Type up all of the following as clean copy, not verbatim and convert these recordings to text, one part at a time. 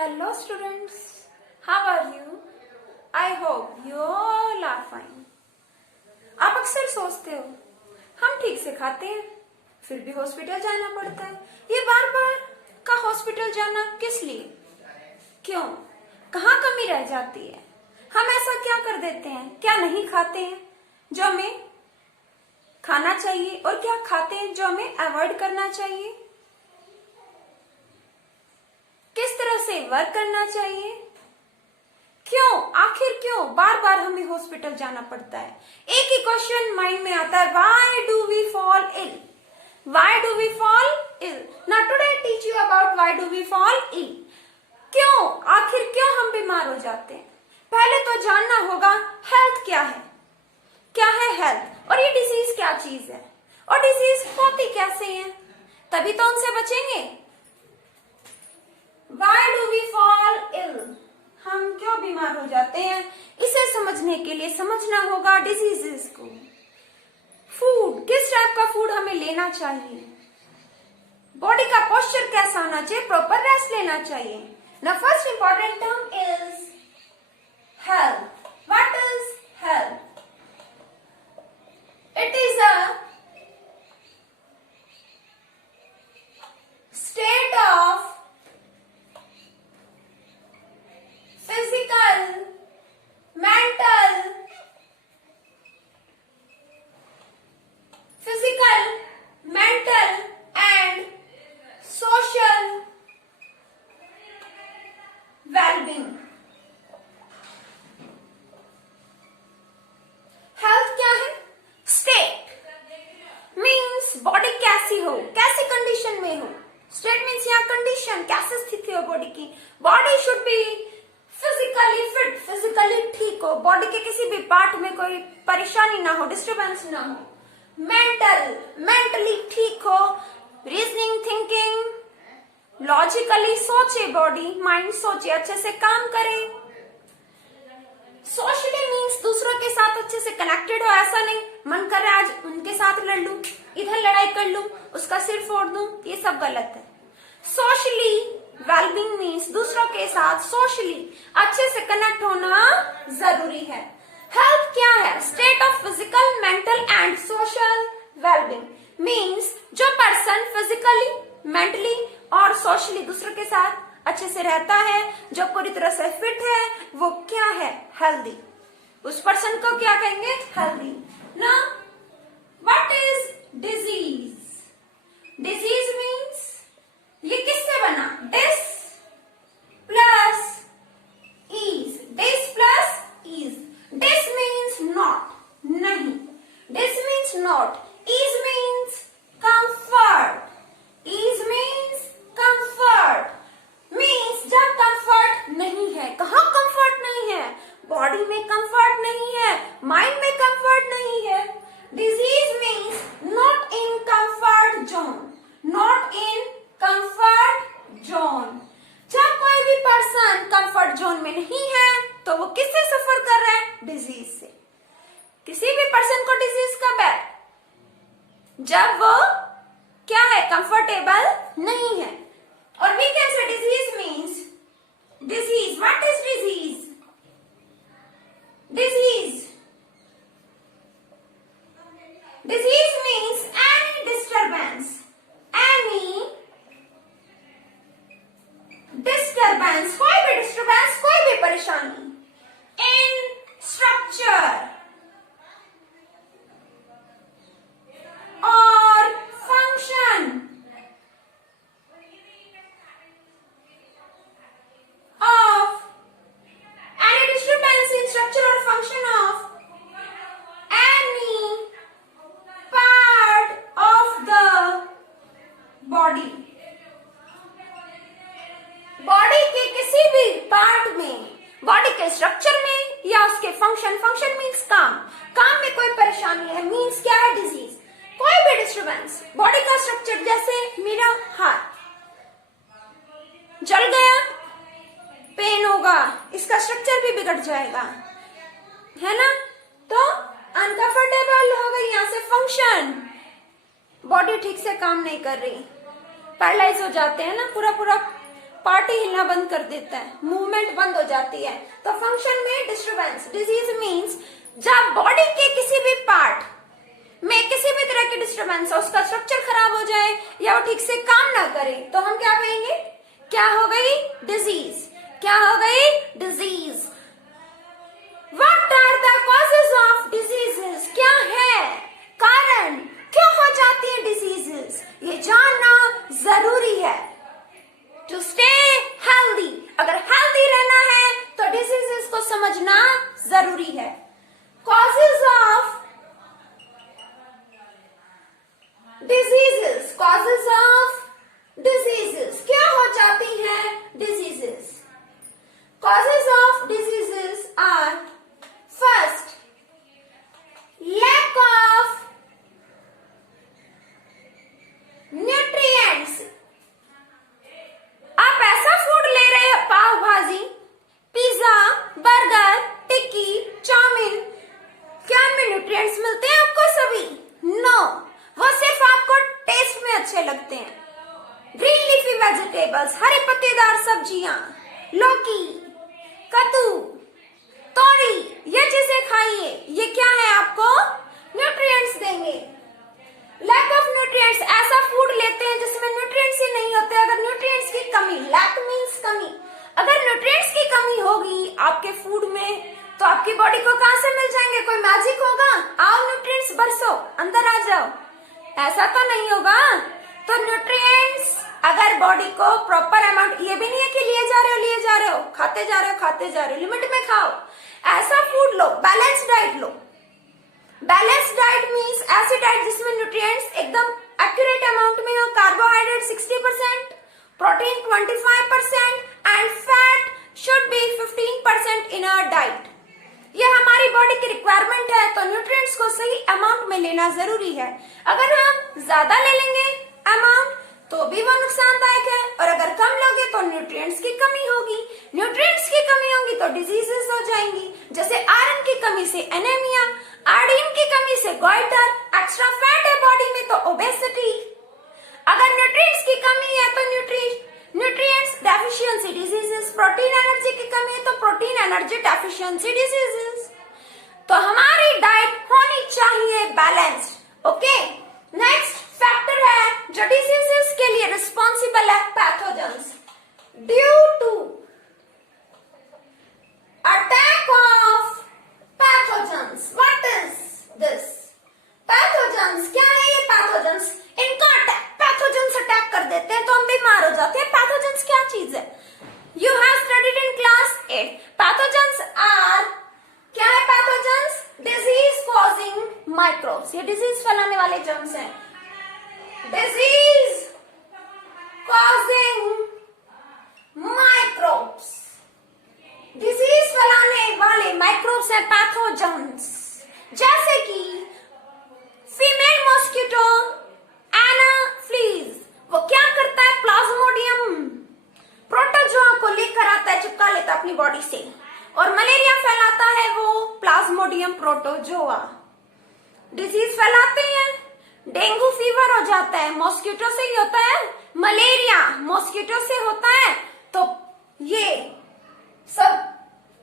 Hello students, how are you? I hope you all are fine. आप अक्सर सोचते हो हम ठीक से खाते हैं फिर भी हॉस्पिटल जाना पड़ता है। ये बार बार का हॉस्पिटल जाना किस लिए, क्यों, कहाँ कमी रह जाती है? हम ऐसा क्या कर देते हैं, क्या नहीं खाते हैं जो हमें खाना चाहिए और क्या खाते हैं जो हमें अवॉइड करना चाहिए? किस तरह से वर्क करना चाहिए? क्यों, आखिर क्यों बार बार हमें हॉस्पिटल जाना पड़ता है? एक ही क्वेश्चन माइंड में आता है, why do we fall ill? Why do we fall ill? Now today I teach you about why do we fall ill. क्यों, आखिर क्यों हम बीमार हो जाते हैं? पहले तो जानना होगा हेल्थ क्या है, क्या है हेल्थ, और ये डिजीज क्या चीज है, और डिजीज होती कैसे है, तभी तो उनसे बचेंगे। Why do we fall ill? हम क्यों बीमार हो जाते हैं, इसे समझने के लिए समझना होगा डिजीजेस को। फूड, किस टाइप का फूड हमें लेना चाहिए, बॉडी का पोस्चर कैसा आना चाहिए, प्रॉपर रेस्ट लेना चाहिए। The first important term is health. What is health? It is a state of physical, mental, and social well-being. Health क्या है? स्टेट मीन्स बॉडी कैसी हो, कैसी कंडीशन में हो। स्टेट मीन्स यहाँ कंडीशन, कैसी स्थिति हो बॉडी की। Body should be physically fit, physically ठीक हो, बॉडी के किसी भी पार्ट में कोई परेशानी ना हो, डिस्टर्बेंस ना हो। मेंटल, मेंटली ठीक हो, रीजनिंग, थिंकिंग, लॉजिकली सोचे, बॉडी माइंड सोचे, अच्छे से काम करे। सोशली मीन्स दूसरों के साथ अच्छे से कनेक्टेड हो, ऐसा नहीं मन कर रहा है आज उनके साथ लड़ लूं, इधर लड़ाई कर लूं, उसका सिर फोड़ दूं, ये सब गलत है। सोशली वेलबींग मीन्स दूसरों के साथ सोशली अच्छे से कनेक्ट होना जरूरी है। हेल्थ क्या है? State of physical, mental and social wellbeing means जो पर्सन फिजिकली, मेंटली और सोशली दूसरों के साथ अच्छे से रहता है, जो पूरी तरह से फिट है, वो क्या है? हेल्दी। उस पर्सन को क्या कहेंगे? हेल्दी ना। What is disease? Disease means ये किससे बना? Dis plus ease, dis plus ease. Dis means not, नहीं, dis means not, ease means comfort, ease means comfort, means जब कंफर्ट नहीं है। कहाँ कंफर्ट नहीं है? बॉडी में कंफर्ट नहीं है, माइंड में कंफर्ट नहीं है। Disease means not in comfort zone, not in comfort zone. जब कोई भी पर्सन कंफर्ट जोन में नहीं है तो वो किससे सफर कर रहा है? डिजीज से। किसी भी पर्सन को डिजीज कब है? जब वो क्या है? कंफर्टेबल नहीं है। और we can say disease means disease. What is disease? Disease, disease means any disturbance, any disturbance, कोई भी डिस्टर्बेंस, कोई भी परेशानी इन स्ट्रक्चर और function of, any disturbance in structure और function of any part of the body. Body के किसी भी पार्ट में, बॉडी के स्ट्रक्चर में या उसके फंक्शन, फंक्शन मीन्स काम, काम में कोई परेशानी है मीन्स क्या है? डिजीज। कोई भी डिस्टर्बेंस, बॉडी का स्ट्रक्चर, जैसे मेरा हाथ जल गया, पेन होगा, इसका स्ट्रक्चर भी बिगड़ जाएगा, है ना? तो अनकंफर्टेबल हो गई, यहाँ से फंक्शन, बॉडी ठीक से काम नहीं कर रही, पैरालाइज हो जाते हैं ना, पूरा पूरा पार्टी हिलना बंद कर देता है, मूवमेंट बंद हो जाती है। तो फंक्शन में डिस्टरबेंस। डिजीज मीन्स जब बॉडी के किसी भी पार्ट में किसी भी तरह की डिस्टरबेंस हो, उसका स्ट्रक्चर खराब हो जाए या वो ठीक से काम ना करे, तो हम क्या कहेंगे? क्या हो गई? डिजीज। क्या हो गई? Disease. What are the causes of diseases? क्या है कारण, क्यों हो जाती है डिजीजेस? ये जानना जरूरी है टू स्टे हेल्दी। अगर हेल्दी रहना है तो डिजीजेस को समझना जरूरी है। Causes of diseases. Causes of diseases, क्या हो जाती हैं diseases? Causes of diseases are first, lack of nutrients. आप ऐसा फूड ले रहे हो, पाव भाजी, पिज्जा, बर्गर, टिक्की, चाउमीन, क्या इनमें न्यूट्रिएंट्स मिलते हैं आपको सभी? नो, वो सिर्फ आपको टेस्ट में अच्छे लगते हैं। ग्रीन लीफी वेजिटेबल्स, हरे पत्तेदार सब्जियां, लौकी, कद्दू, तोरी, ये चीजें खाइए। ये क्या है? आपको न्यूट्रिएंट्स देंगे। लैक ऑफ न्यूट्रिएंट्स, ऐसा फूड लेते हैं जिसमें न्यूट्रिएंट्स ही नहीं होते। अगर न्यूट्रिएंट्स की कमी, लैक मीन्स कमी, अगर न्यूट्रिएंट्स की कमी होगी आपके फूड में तो आपकी बॉडी को कहां से मिल जाएंगे? कोई मैजिक होगा? आओ न्यूट्रिएंट्स बरसो, अंदर आ जाओ, ऐसा तो नहीं होगा। तो न्यूट्रिएंट्स अगर बॉडी को प्रॉपर अमाउंट, ये भी नहीं है कि लिए जा रहे हो, खाते जा रहे हो, लिमिट में खाओ। ऐसा फूड लो, बैलेंस डाइट लो। बैलेंस डाइट मीन्स ऐसी डाइट जिसमें न्यूट्रिएंट्स एकदम एक्यूरेट अमाउंट में हो। Carbohydrate 60%, protein 25% and fat should be 15% in our diet. ये हमारी बॉडी की रिक्वायरमेंट है, तो न्यूट्रिएंट्स को सही अमाउंट में लेना जरूरी है। अगर हम ज्यादा ले लेंगे अमाउंट तो भी वो नुकसानदायक है, और अगर कम लोगे तो न्यूट्रिएंट्स की कमी होगी। न्यूट्रिएंट्स की कमी होगी तो डिजीजेस हो जाएंगी, जैसे आयरन की कमी से एनीमिया, आयोडीन की कमी से गॉइटर, एक्स्ट्रा फैट है बॉडी में तो ओबेसिटी। अगर न्यूट्रिएंट्स की कमी है तो nutrients deficiency diseases. Protein energy की कमी है तो प्रोटीन एनर्जी डेफिशिएंसी डिजीजेस। तो हमारी डाइट होनी चाहिए बैलेंस्ड। ओके, नेक्स्ट फैक्टर है जो डिजीजेस के लिए रिस्पॉन्सिबल है, pathogens. Due to attack of pathogens. What is this? Pathogens क्या है? ये पैथोजेंस, इनका अटैक, पैथोजेंस अटैक कर देते हैं तो हम बीमार हो जाते हैं। पैथोजेंस क्या चीज है? You have studied in class 8। Pathogens are, क्या है पैथोजेंस? Disease causing microbes. ये डिजीज फैलाने वाले जर्म्स हैं। डिजीज कॉजिंग माइक्रोब्स, डिजीज फैलाने वाले माइक्रोब्स हैं पैथोजेंस। जैसे कि फीमेल मॉस्किटो एनाफ्लीज, वो क्या करता है? प्लाज्मोडियम प्रोटोजोआ को लेकर आता है, चिपका लेता है अपनी बॉडी से, और मलेरिया फैलाता है वो प्लाज्मोडियम प्रोटोजोआ। डिजीज फैलाते हैं, डेंगू फीवर हो जाता है, मॉस्किटो से ही होता है। मलेरिया मॉस्किटो से होता है। तो ये सब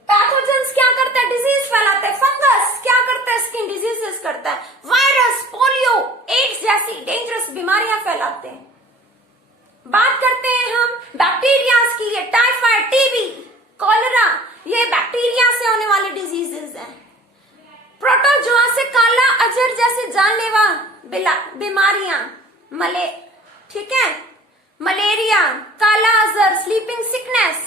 पैथोजेंस क्या करते हैं? डिजीज फैलाते हैं। फंगस क्या करता है? स्किन डिजीजेस करता है। वायरस, पोलियो, एड्स जैसी डेंजरस बीमारियां फैलाते हैं। बात करते हैं हम बैक्टीरियाज की। ये टाइफाइड, टीबी, कॉलेरा, ये बैक्टीरिया से होने वाली डिजीजेस हैं। प्रोटोजोआ से काला अजर जैसे जानलेवा बीमारियां, ठीक है, मलेरिया, काला अजर, स्लीपिंग सिकनेस,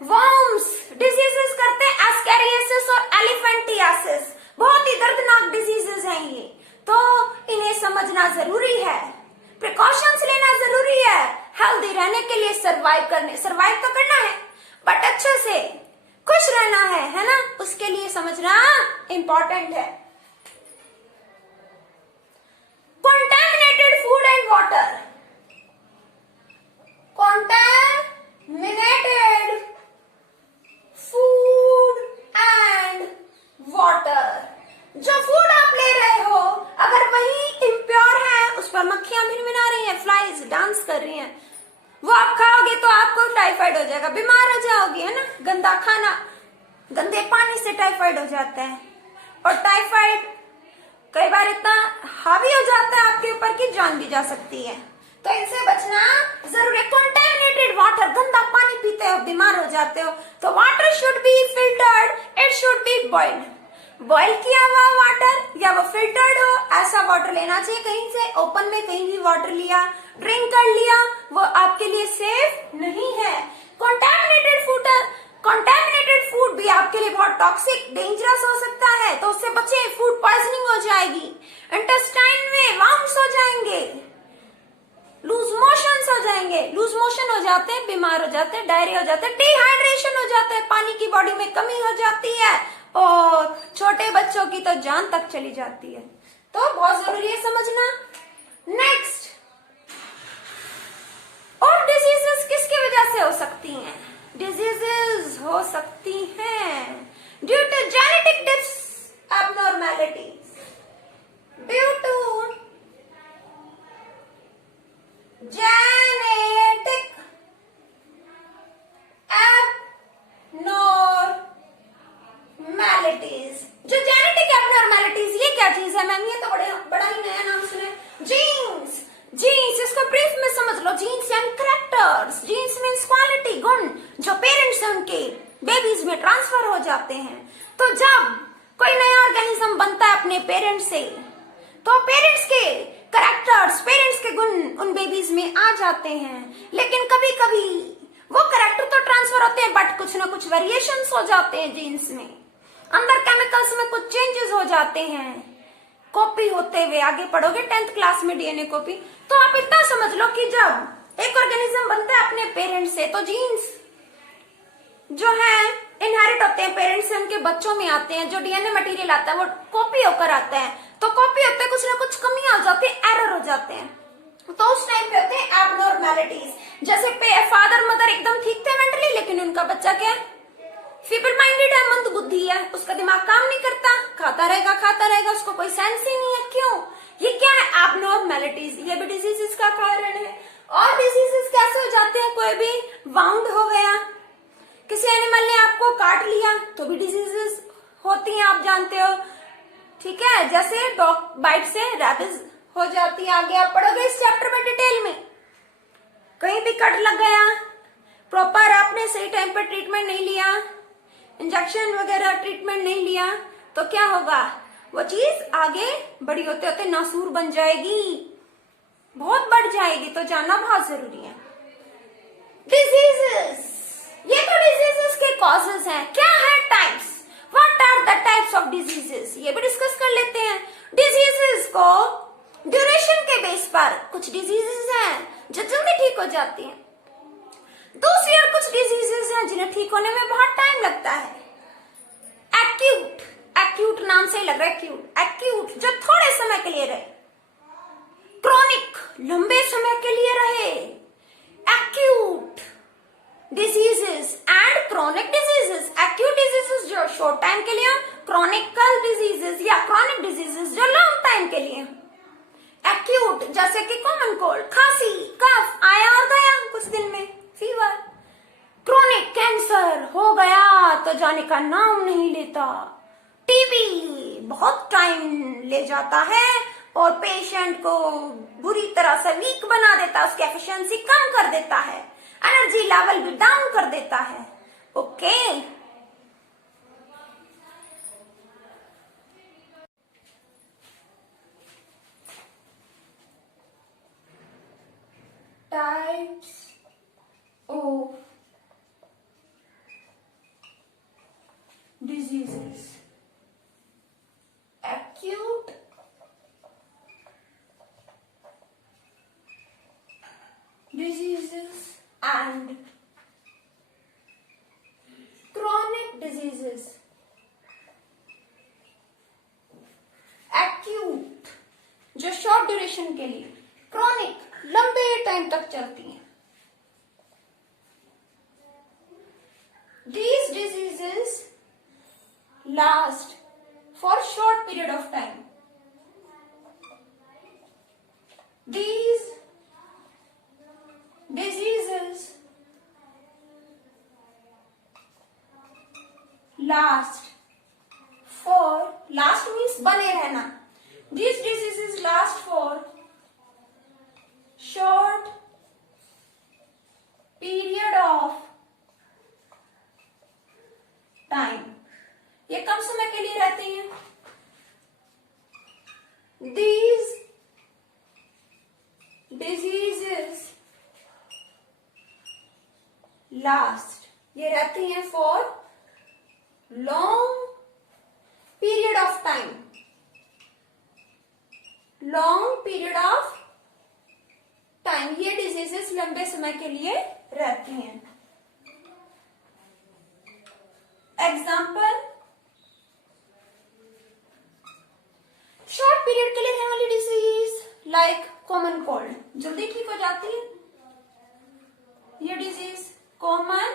वर्म्स डिजीजेस करते हैं, एस्कैरियोसिस और एलिफेंटियासिस। बहुत ही दर्दनाक डिजीजेस हैं ये, तो इन्हें समझना जरूरी है, प्रिकॉशंस लेना जरूरी है हेल्दी रहने के लिए। सर्वाइव तो करना है बट अच्छे से खुश रहना है ना, उसके लिए समझना इंपॉर्टेंट है। Contaminated food and water. Contaminated food and water, जो फूड आप ले रहे हो अगर वही इम्प्योर है, उस पर मक्खियां भिनभिना रही हैं, फ्लाइज डांस कर रही हैं, जाओगे, है ना। गंदा खाना, गंदे पानी से टाइफाइड हो जाता है, और टाइफाइड कई बार इतना हावी हो जाता है आपके ऊपर कि जान भी जा सकती है। तो इनसे बचना जरूरी है। कंटेमिनेटेड वाटर, गंदा पानी पीते हो, बीमार हो जाते हो, तो water should be filtered, it should be boiled. Boil किया हुआ वाटर या वो फिल्टर्ड हो, ऐसा वाटर लेना चाहिए। कहीं से ओपन में कहीं भी वाटर लिया, ड्रिंक कर लिया, वो आपके लिए सेफ नहीं है। कंटेमिनेटेड फूड भी आपके लिए बहुत टॉक्सिक, डेंजरस हो सकता है, तो उससे बचें। फूड पॉइजनिंग हो जाएगी, इंटेस्टाइन में वर्म्स हो जाएंगे, लूज मोशंस हो जाएंगे। लूज मोशन हो जाते हैं, बीमार हो जाते हैं, डायरिया हो जाते हैं, डिहाइड्रेशन हो जाता है, पानी की बॉडी में कमी हो जाती है, और छोटे बच्चों की तो जान तक चली जाती है। तो बहुत जरूरी है समझना। नेक्स्ट, और डिजीजेस किसकी वजह से हो सकती हैं? डिजीजेस हो सकती हैं due to genetic dis abnormalities, due to genetic abnormalities. जो जेनेटिक एबनॉर्मेलिटीज, ये क्या चीज है मैम? ये तो बड़ा ही नया नाम सुने। जीन्स, जीन्स, इसको ब्रीफ में समझ लो। जीन्स यानी कैरेक्टर्स, जीन्स मीन्स क्वालिटी, गुण जो पेरेंट्स हैं उनके बेबीज में ट्रांसफर हो जाते हैं। तो जब कोई नया ऑर्गेनिज्म बनता है अपने पेरेंट्स से, तो पेरेंट्स के कैरेक्टर्स, पेरेंट्स के गुण उन बेबीज में आ जाते हैं। लेकिन कभी कभी वो कैरेक्टर तो ट्रांसफर होते हैं, बट कुछ ना कुछ वेरिएशंस हो जाते हैं जीन्स में, अंदर केमिकल्स में कुछ चेंजेस हो जाते हैं। कॉपी होते हुए आगे पढ़ोगे 10th क्लास में डीएनए कॉपी। तो आप इतना समझ लो कि जब एक ऑर्गेनिज्म बनता है अपने पेरेंट्स से, तो जीन्स जो है इनहेरिट होते हैं पेरेंट्स से, उनके बच्चों में आते हैं। जो डीएनए मटेरियल आता है वो कॉपी होकर आता है। तो कॉपी होते हैं, कुछ ना कुछ कमियां हो जाती है, एरर हो जाते हैं, तो उस टाइम पे होते हैं एबनॉर्मेलिटीज। जैसे फादर मदर एकदम ठीक थे मेंटली, लेकिन उनका बच्चा क्या है? फीबल माइंडेड है, मंद बुद्धि है, उसका दिमाग काम नहीं करता, खाता रहेगा, उसको कोई सेंस ही नहीं है। क्यों? ये क्या है? एबनॉर्मेलिटीज। ये भी डिजीजेस का कारण है। और डिजीजेस कैसे हो जाते हैं? कोई भी वाउंड हो गया, किसी एनिमल ने आपको काट लिया, तो भी डिजीजेस होती हैं, आप जानते हो, ठीक है। जैसे डॉग बाइट से रैबिज हो जाती है, आगे आप पढ़ोगे इस चैप्टर में डिटेल में। कहीं भी कट लग गया, प्रॉपर आपने सही टाइम पे ट्रीटमेंट नहीं लिया, इंजेक्शन वगैरह ट्रीटमेंट नहीं लिया, तो क्या होगा? वो चीज आगे बड़ी होते होते नासूर बन जाएगी, बहुत बढ़ जाएगी। तो जानना बहुत जरूरी है। डिजीजेस, ये तो डिजीजेस के कॉजेस हैं। क्या है types? What are the types of diseases? ये भी डिस्कस कर लेते हैं। डिजीजेस को ड्यूरेशन के बेस पर कुछ डिजीजेस हैं जो जल्दी ठीक हो जाती हैं, दूसरी और कुछ डिजीजेस हैं जिन्हें ठीक होने में बहुत टाइम लगता है। एक्यूट, एक्यूट नाम से ही लग रहा है, एक्यूट, एक्यूट जो थोड़े समय के लिए रहे, क्रॉनिक लंबे समय के लिए रहे। Acute diseases and chronic diseases. Acute diseases जो शॉर्ट टाइम के लिए, क्रॉनिकल डिजीजेस या क्रॉनिक डिजीजेस जो लॉन्ग टाइम के लिए। एक्यूट जैसे कि कॉमन कोल्ड, खांसी, कफ आया और गया कुछ दिन में, फीवर। क्रॉनिक कैंसर हो गया तो जाने का नाम नहीं लेता। टीबी बहुत टाइम ले जाता है और पेशेंट को बुरी तरह से वीक बना देता है, उसकी एफिशिएंसी कम कर देता है, एनर्जी लेवल भी डाउन कर देता है। Okay, types of diseases, acute, diseases and chronic diseases. Acute जो शॉर्ट ड्यूरेशन के लिए, chronic लंबे टाइम तक चलती हैं। These diseases last for short period of time. These diseases last for, last means बने रहना, this diseases last for short period of time, ये कम समय के लिए रहती हैं। These diseases last, ये रहती हैं for long period of time, long period of time, ये diseases लंबे समय के लिए रहती हैं। एग्जाम्पल, शॉर्ट पीरियड के लिए रहने वाली डिजीज लाइक कॉमन कोल्ड, जल्दी ठीक हो जाती है ये डिजीज। कॉमन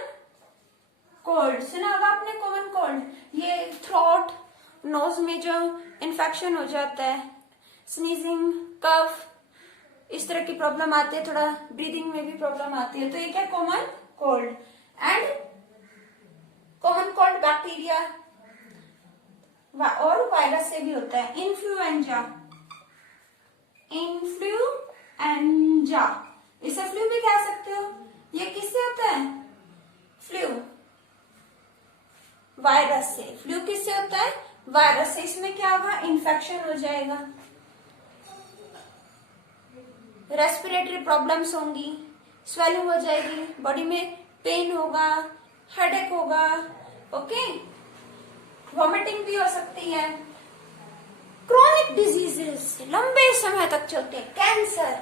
कोल्ड सुना होगा आपने, कॉमन कोल्ड, ये थ्रोट नोज में जो इन्फेक्शन हो जाता है, स्नीजिंग, कफ, इस तरह की प्रॉब्लम आती है, थोड़ा ब्रीदिंग में भी प्रॉब्लम आती है, तो ये क्या common cold. And common cold bacteria और वायरस से भी होता है। इन्फ्लुएंजा, इन्फ्लुएंजा, इसे फ्लू भी कह सकते हो। ये किससे होता है? फ्लू, वायरस से। फ्लू किससे होता है? वायरस से। इसमें क्या होगा? इन्फेक्शन हो जाएगा, रेस्पिरेटरी प्रॉब्लम्स होंगी, स्वेलिंग हो जाएगी, बॉडी में पेन होगा, हेडेक होगा, ओके, वॉमिटिंग भी हो सकती है। क्रोनिक डिजीजेस लंबे समय तक चलते हैं, कैंसर,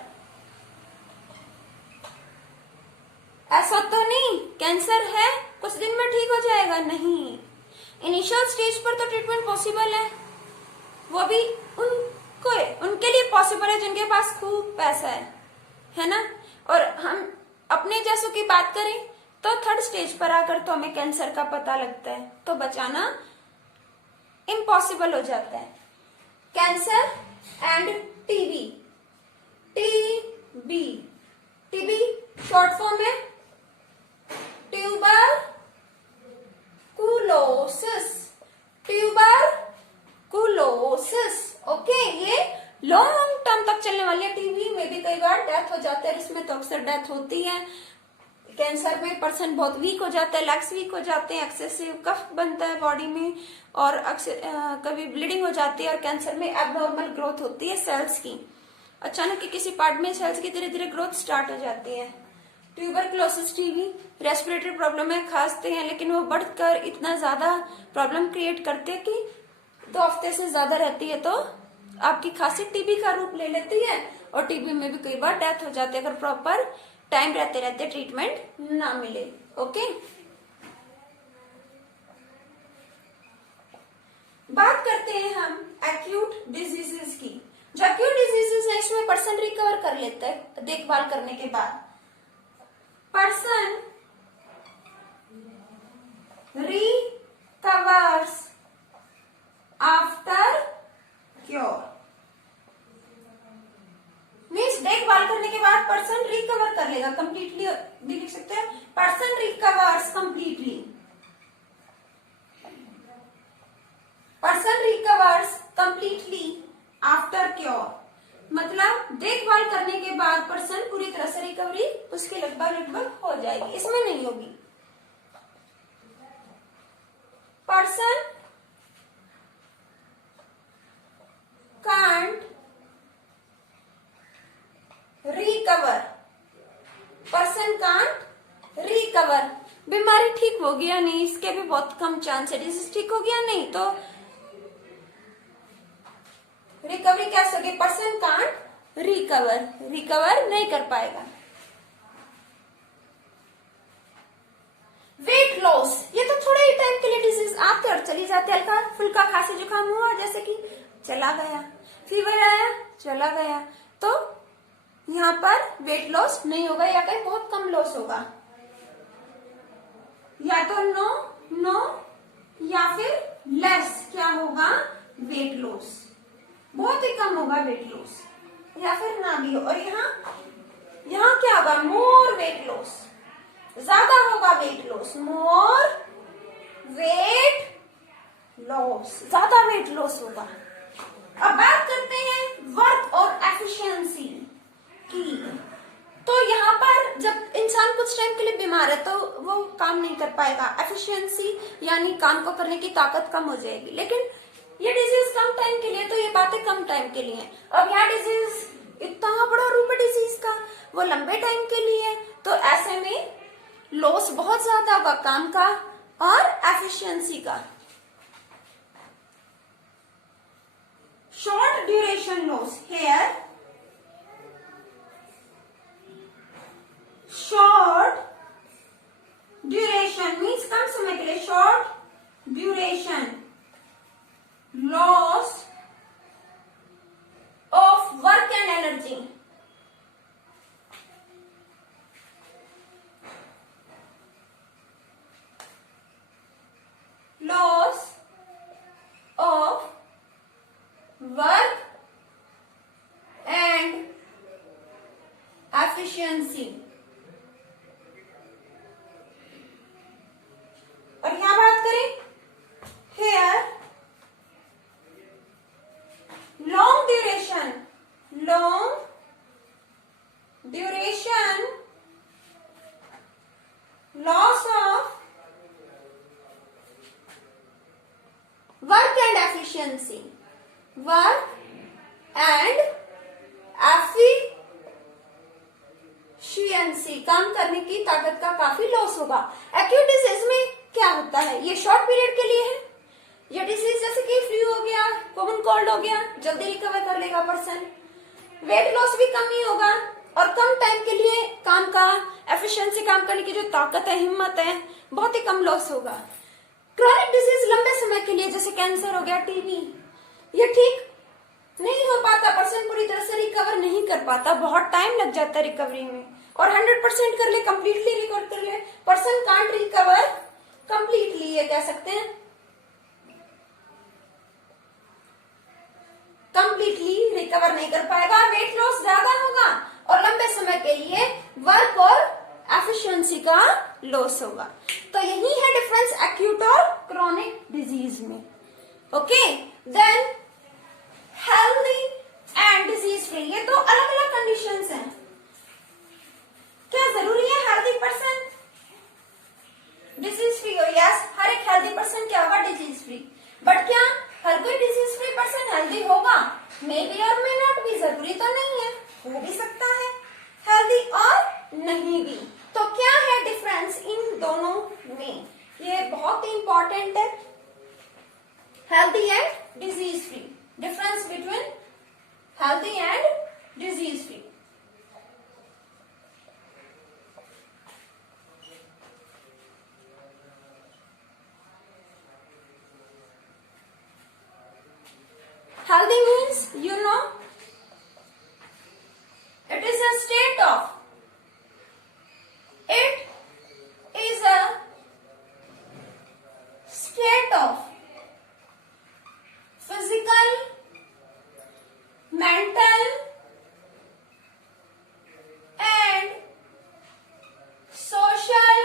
ऐसा तो नहीं कैंसर है कुछ दिन में ठीक हो जाएगा, नहीं। इनिशियल स्टेज पर तो ट्रीटमेंट पॉसिबल है, वो भी उनके लिए पॉसिबल है जिनके पास खूब पैसा है ना। और हम अपने जैसों की बात करें तो थर्ड स्टेज पर आकर तो हमें कैंसर का पता लगता है, तो बचाना इम्पॉसिबल हो जाता है। Cancer end TB, TB, TB short form है ट्यूबर कुलोसिस, ट्यूबर कुलोसिस, ओके। ये लॉन्ग टर्म तक चलने वाली है। टीबी में भी कई बार डेथ हो जाती है, इसमें तो अक्सर डेथ होती है। कैंसर में पर्सन बहुत वीक हो जाता है, लेग्स वीक हो जाते हैं, एक्सेसिव कफ बनता है बॉडी में, और अक्सर कभी ब्लीडिंग हो जाती है। और कैंसर में एबनॉर्मल ग्रोथ होती है सेल्स की, अचानक किसी पार्ट में सेल्स की धीरे धीरे ग्रोथ स्टार्ट हो जाती है। ट्यूबरकुलोसिस, टीबी रेस्पिरेटरी प्रॉब्लम है, खांसते हैं, लेकिन वो बढ़कर इतना ज्यादा प्रॉब्लम क्रिएट करते हैं कि 2 हफ्ते से ज्यादा रहती है तो आपकी खांसी टीबी का रूप ले लेती है, और टीबी में भी कई बार डेथ हो जाती है अगर प्रॉपर टाइम रहते रहते ट्रीटमेंट ना मिले, ओके। बात करते हैं हम एक्यूट डिजीजेस की। जो एक्यूट डिजीजेस है इसमें पर्सन रिकवर कर लेता है देखभाल करने के बाद। Person recovers after cure, means देखभाल करने के बाद पर्सन रिकवर कर लेगा, कंप्लीटली भी लिख सकते हैं, person recovers completely, person recovers completely after cure, मतलब देखभाल करने के बाद पर्सन पूरी तरह से रिकवरी उसके लगभग हो जाएगी, इसमें नहीं होगी। Person can't recover, person can't recover, बीमारी ठीक होगी या नहीं इसके भी बहुत कम चांस है। डिजीज ठीक हो गया नहीं तो रिकवरी कैसे होगी? पर्सन कांट रिकवर, रिकवर नहीं कर पाएगा। वेट लॉस, ये तो थोड़े ही टाइम के लिए डिजीज आते और चली जाती है, हल्का फुल्का खांसी जुकाम हुआ जैसे कि चला गया, फीवर आया चला गया, तो यहाँ पर वेट लॉस नहीं होगा या कहीं बहुत कम लॉस होगा, या तो नो या फिर लेस क्या होगा? वेट लॉस, बहुत ही कम होगा वेट लॉस, या फिर ना भी हो। और यहाँ क्या होगा? मोर वेट लॉस, ज्यादा होगा weight loss, more weight loss, ज्यादा वेट लॉस होगा। अब बात करते हैं वर्क और एफिशिएंसी की। तो यहाँ पर जब इंसान कुछ टाइम के लिए बीमार है तो वो काम नहीं कर पाएगा, एफिशिएंसी यानी काम को करने की ताकत कम हो जाएगी। लेकिन ये डिजीज कम टाइम के लिए, तो ये बातें कम टाइम के लिए। अब यहाँ डिजीज इतना बड़ा रूप है डिजीज का, वो लंबे टाइम के लिए, तो ऐसे में लॉस बहुत ज्यादा होगा काम का और एफिशिएंसी का। Short duration loss, here short duration means कम समय के लिए, short duration loss of work and energy. Loss of work and efficiency. और यहां बात करें here long duration loss of work and efficiency, work and efficiency, काम करने की ताकत का काफी लॉस होगा। एक्यूट डिजीज में क्या होता है, ये शॉर्ट पीरियड के लिए है। ये डिजीज जैसे कि फ्लू हो गया, कॉमन कोल्ड हो गया, जल्दी रिकवर कर लेगा पर्सन। वेट लॉस भी कम ही होगा और कम टाइम के लिए काम का एफिशिएंसी, काम करने की जो ताकत है, हिम्मत है, बहुत ही कम लॉस होगा। क्रॉनिक डिजीज लंबे समय के लिए, जैसे कैंसर हो गया, टीबी, ये ठीक नहीं हो पाता, पर्सन पूरी तरह से रिकवर नहीं कर पाता, बहुत टाइम लग जाता है रिकवरी में। और 100% कर ले, कंप्लीटली रिकवर कर ले, पर्सन कांट रिकवर कंप्लीटली, ये कह सकते हैं कंप्लीटली रिकवर नहीं कर पाएगा। वेट लॉस ज्यादा होगा और लंबे समय के लिए वर्क और एफिशिएंसी का लॉस होगा। तो यही है डिफरेंस एक्यूट और क्रॉनिक डिजीज में। Okay, then healthy and disease free, ये तो अलग अलग कंडीशंस हैं। क्या जरूरी है हेल्दी पर्सन डिजीज फ्री हो? यस, हर एक हेल्दी पर्सन क्या होगा, डिजीज फ्री। बट क्या हर कोई डिजीज फ्री पर्सन हेल्दी होगा? मे बी और मे नॉट भी, जरूरी तो नहीं है, हो भी सकता है हेल्दी और नहीं भी। तो क्या है डिफरेंस इन दोनों में, ये बहुत ही इंपॉर्टेंट है। Healthy and disease free, difference between healthy and disease free. Healthy means, you know, it is a state of, physical, mental and social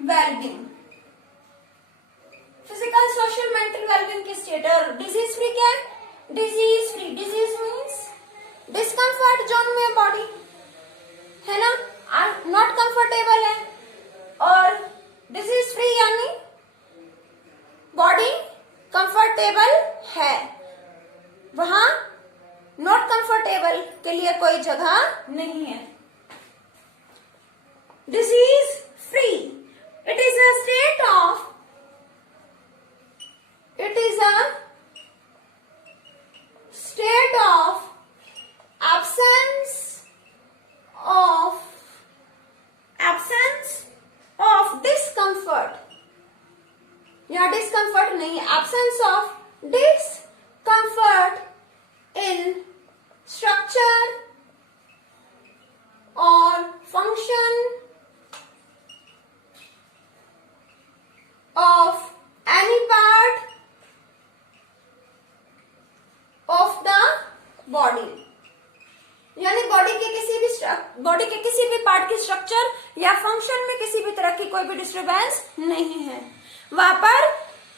well-being। Physical, social, mental wellbeing की state. और disease free क्या है? Disease free, disease means discomfort zone में body है ना, not comfortable है। और disease free यानी बॉडी कंफर्टेबल है, वहां नॉट कंफर्टेबल के लिए कोई जगह नहीं है। Disease free, it is a state of, it is a state of absence of discomfort, या discomfort नहीं, absence of discomfort in structure or function of any part of the body, यानी body के किसी भी पार्ट की structure या function में किसी भी तरह की कोई भी डिस्टरबेंस नहीं है, वहां पर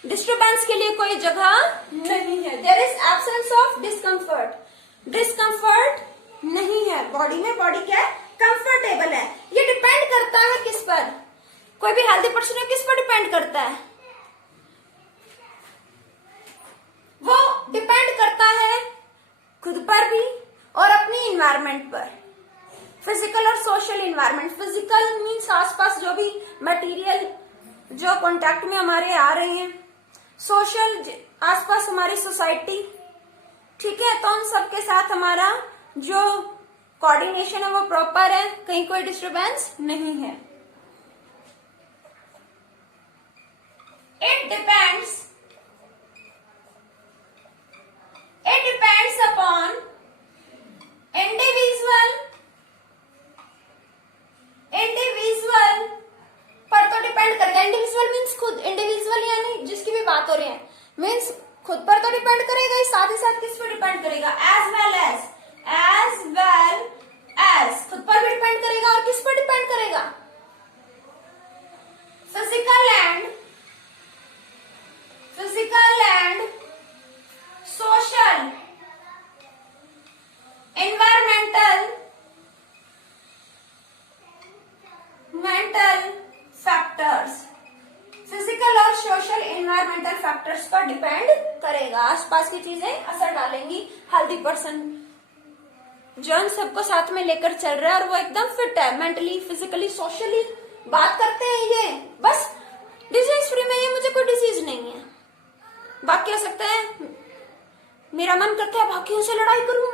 डिस्टर्बेंस के लिए कोई जगह नहीं है। There is absence of discomfort, discomfort नहीं है बॉडी में, बॉडी क्या है, कंफर्टेबल है। ये डिपेंड करता है किस पर, कोई भी हेल्दी पर्सन है किस पर डिपेंड करता है, वो डिपेंड करता है खुद पर भी और अपनी इन्वायरमेंट पर, फिजिकल और सोशल इन्वायरमेंट। फिजिकल मीन्स आसपास जो भी मटेरियल जो कांटेक्ट में हमारे आ रहे हैं, सोशल आसपास हमारी सोसाइटी, ठीक है, तो उन सबके साथ हमारा जो कोऑर्डिनेशन है वो प्रॉपर है, कहीं कोई डिस्टरबेंस नहीं है। इट डिपेंड्स अपॉन इंडिविजुअल पर तो डिपेंड करेगा। इंडिविजुअल मीन्स खुद, इंडिविजुअल यानी जिसकी भी बात हो रही है, मीन्स खुद पर तो डिपेंड करेगा ही, साथ ही साथ किस पर डिपेंड करेगा, एज वेल एज खुद पर भी डिपेंड करेगा और किस पर डिपेंड करेगा, physical and social mental factors, physical और सोशल एनवायरमेंटल फैक्टर्स पर डिपेंड करेगा। आसपास की चीजें असर डालेंगी। हेल्दी पर्सन जो इन सबको साथ में लेकर चल रहा है और वो एकदम फिट है, मेंटली, फिजिकली, सोशली बात करते हैं, ये बस डिजीज फ्री में, ये मुझे कोई डिजीज नहीं है। बाकी हो सकता है मेरा मन करता है बाकियों से लड़ाई करूं,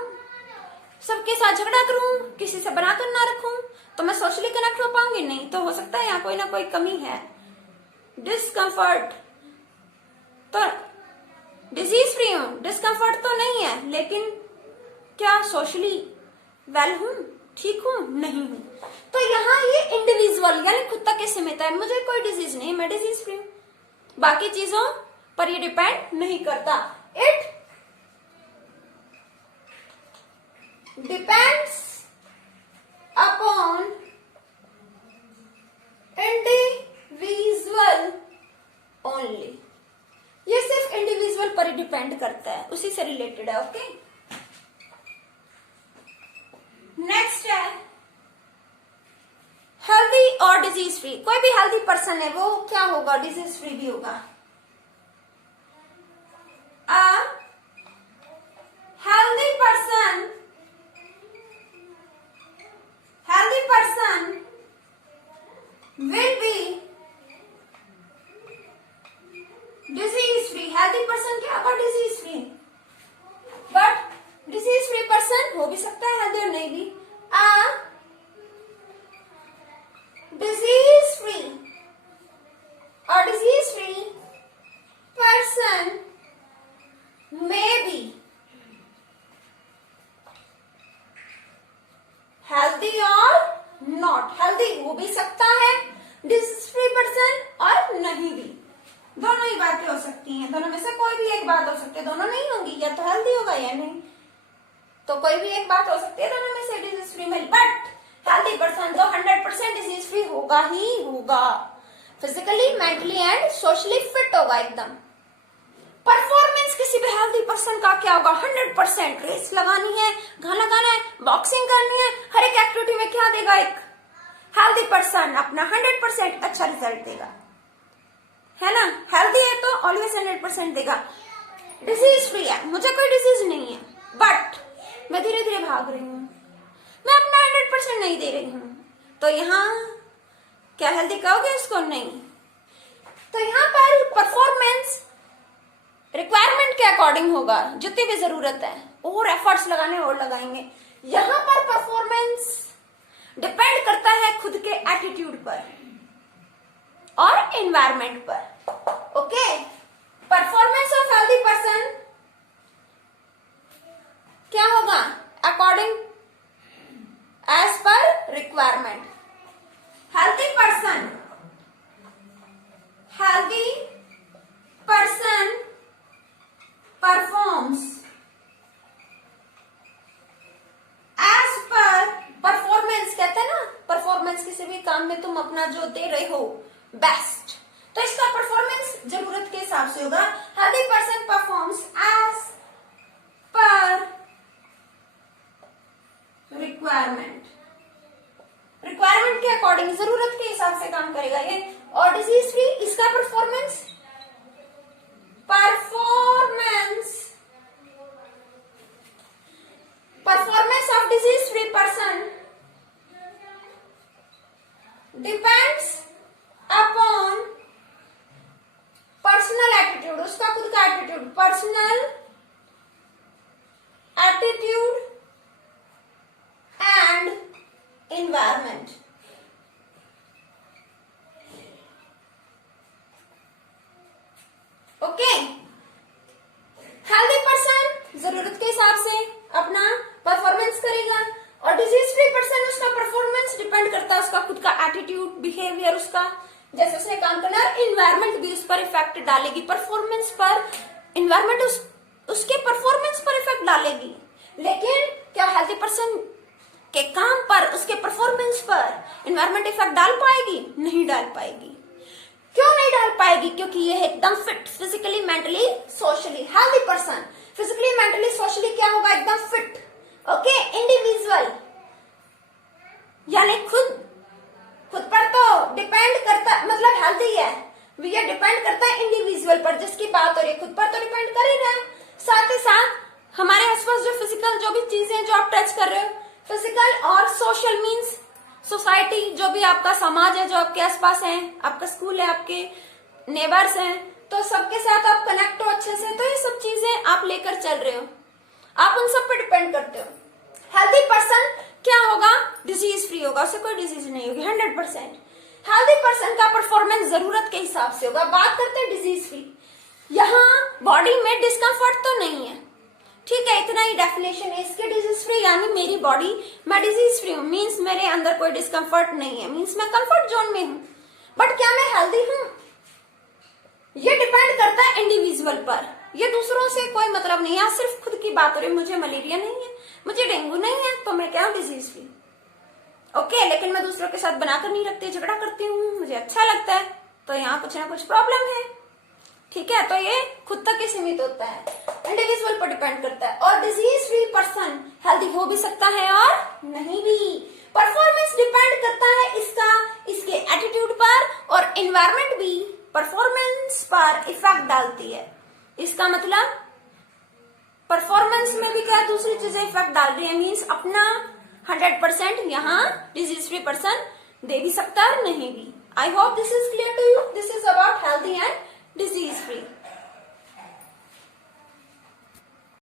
सबके साथ झगड़ा करूं, किसी से बनाकर ना रखूं, तो मैं सोशली कनेक्ट हो पाऊंगी नहीं। तो हो सकता है यहाँ कोई ना कोई कमी है। डिस्कम्फर्ट तो डिजीज फ्री हूं, डिस्कम्फर्ट तो नहीं है, लेकिन क्या सोशली वेल हूं, ठीक हूं, नहीं हूं। तो यहाँ ये इंडिविजुअल यानी खुद तक के सीमित है, मुझे कोई डिजीज नहीं, मैं डिजीज फ्री हूं, बाकी चीजों पर ये डिपेंड नहीं करता। It depends upon individual only, ये सिर्फ इंडिविजुअल पर ही डिपेंड करता है, उसी से रिलेटेड है। ओके, नेक्स्ट है हेल्दी और डिजीज फ्री। कोई भी हेल्दी पर्सन है वो क्या होगा, डिजीज फ्री भी होगा। A healthy person will be disease free। healthy person क्या होगा, disease free। but disease free person हो भी सकता है healthy और नहीं भी। A disease free or disease free person may be healthy or not। healthy हो भी सकता है disease free person और नहीं भी, दोनों ही बातें हो सकती हैं, दोनों में से कोई भी एक बात हो सकती है, दोनों नहीं होंगी, या तो हेल्दी होगा या नहीं, तो कोई भी एक बात हो सकती है दोनों में से डिजीज फ्री में। बट हेल्दी पर्सन तो 100% डिजीज फ्री होगा ही होगा, physically, mentally and socially fit होगा एकदम। परफॉर्मेंस किसी भी हेल्दी पर्सन का क्या होगा, 100%। रेस लगानी है, गाना गाना है, बॉक्सिंग करनी है, हर एक एक्टिविटी में क्या देगा, एक हेल्दी पर्सन अपना 100% अच्छा रिजल्ट देगा, है ना। हेल्दी है तो ऑलवेज 100% देगा। डिजीज फ्री है, मुझे कोई डिजीज नहीं है, बट मैं धीरे धीरे भाग रही हूँ, मैं अपना 100% नहीं दे रही हूँ, तो यहाँ क्या हेल्दी कहोगे इसको, नहीं। तो यहाँ पर परफॉर्मेंस रिक्वायरमेंट के अकॉर्डिंग होगा, जितनी भी जरूरत है और एफर्ट्स लगाने और लगाएंगे। यहाँ पर परफॉर्मेंस डिपेंड करता है खुद के एटीट्यूड पर और एनवायरमेंट पर। Okay, performance of healthy person क्या होगा, according as per requirement. Healthy person performs as per performance, कहते हैं ना, परफॉर्मेंस किसी भी काम में तुम अपना जो दे रहे हो बेस्ट, तो इसका परफॉर्मेंस जरूरत के हिसाब से होगा। Healthy person performs as per requirement, requirement के अकॉर्डिंग, जरूरत के हिसाब से काम करेगा ये। और डिजीज फ्री, इसका performance of disease free person depends upon personal attitude, उसका खुद का attitude, personal attitude and environment. Okay, healthy person जरूरत के हिसाब से अपना परफॉर्मेंस करेगा और डिजीज फ्री पर्सन उसका परफॉर्मेंस डिपेंड करता है उसका खुद का एटीट्यूड, बिहेवियर, उसका जैसे उसने काम करना है। एनवायरमेंट भी उस पर इफेक्ट डालेगी, परफॉर्मेंस पर, एनवायरमेंट उसके परफॉर्मेंस पर इफेक्ट डालेगी। लेकिन क्या हेल्दी पर्सन के काम पर, उसके परफॉर्मेंस पर एनवायरमेंट इफेक्ट डाल पाएगी? नहीं डाल पाएगी। क्यों नहीं डाल पाएगी? क्योंकि ये एकदम fit, physically, mentally, socially. Healthy person physically, mentally, socially क्या होगा? एकदम फिट। ओके, इंडिविजुअल, यानी खुद पर तो डिपेंड करता, मतलब हेल्दी है, ये डिपेंड करता है इंडिविजुअल पर, जिसकी बात हो रही है, खुद पर तो डिपेंड कर ही रहा है। साथ ही साथ हमारे आसपास जो फिजिकल जो भी चीजें जो आप टच कर रहे हो, फिजिकल और सोशल मीन्स सोसाइटी, जो भी आपका समाज है, जो आपके आसपास है, आपका स्कूल है, आपके नेबर्स हैं, तो सबके साथ आप कनेक्ट हो अच्छे से, तो ये सब चीजें आप लेकर चल रहे हो, आप उन सब पे डिपेंड करते हो। हेल्दी पर्सन क्या होगा? डिजीज फ्री होगा, उसे कोई डिजीज नहीं होगी 100%। हेल्दी पर्सन का परफॉर्मेंस जरूरत के हिसाब से होगा। बात करते हैं डिजीज फ्री, यहाँ बॉडी में डिस्कम्फर्ट तो नहीं है, ठीक है, इतना ही डेफिनेशन है इसके। डिजीज फ्री यानी मेरी बॉडी, मैं डिजीज फ्री हूँ, मीन्स मेरे अंदर कोई डिस्कम्फर्ट नहीं है, मीन्स मैं कंफर्ट जोन में हूँ। बट क्या मैं हेल्दी हूँ? ये डिपेंड करता है इंडिविजुअल पर, ये दूसरों से कोई मतलब नहीं है। सिर्फ खुद की बात हो रही है, मुझे मलेरिया नहीं है, मुझे डेंगू नहीं है, तो मैं क्या हूँ? Disease free. ओके, लेकिन मैं दूसरों के साथ बनाकर नहीं रखती, झगड़ा करती हूँ, मुझे अच्छा लगता है, तो यहाँ कुछ ना कुछ प्रॉब्लम है, ठीक है। तो ये खुद तक ही सीमित होता है, इंडिविजुअल पर डिपेंड करता है। और डिजीज फ्री पर्सन हेल्दी हो भी सकता है और नहीं भी। परफॉर्मेंस डिपेंड करता है इसका, इसके एटीट्यूड पर, और एनवायरमेंट भी परफॉर्मेंस पर इफेक्ट डालती है। इसका मतलब परफॉर्मेंस में भी क्या दूसरी चीजें इफेक्ट डाल रही है, मीन्स अपना 100% यहाँ डिजीज फ्री पर्सन दे भी सकता है और नहीं भी। I hope this is clear to you. This is